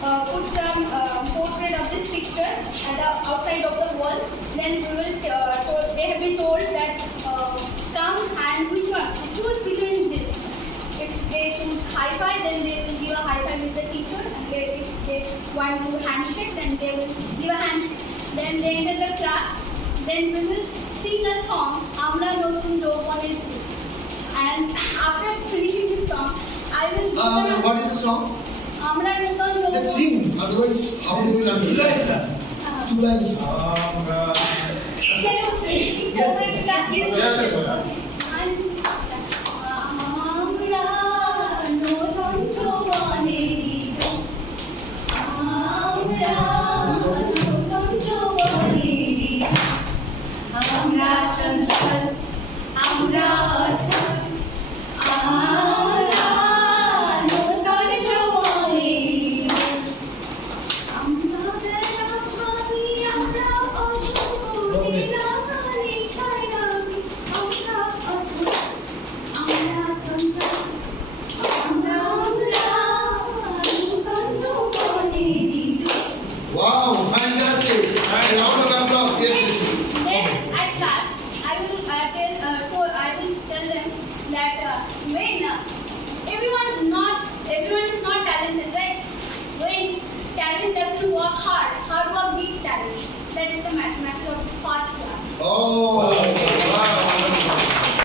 put some portrait of this picture at the outside of the wall. Then we will. They have been told that come and which one? Choose between this. If they choose high-five, then they will give a high-five with the teacher. And if they want to handshake, then they will give a handshake. Then they enter the class. Then we will sing a song, Amra Notun Joboner Phul. And after finishing this song, I will give what is the song? Amra Notun Joboner. Let's sing. Otherwise, how do you will understand? 2 lines. Can you please cooperate with us? Yes. Okay. Wow, fantastic! A round of applause. Yes. Then at last, I will tell them that when everyone is not talented, right? When talent doesn't work hard work beats talent. That is the message of this past class. Oh.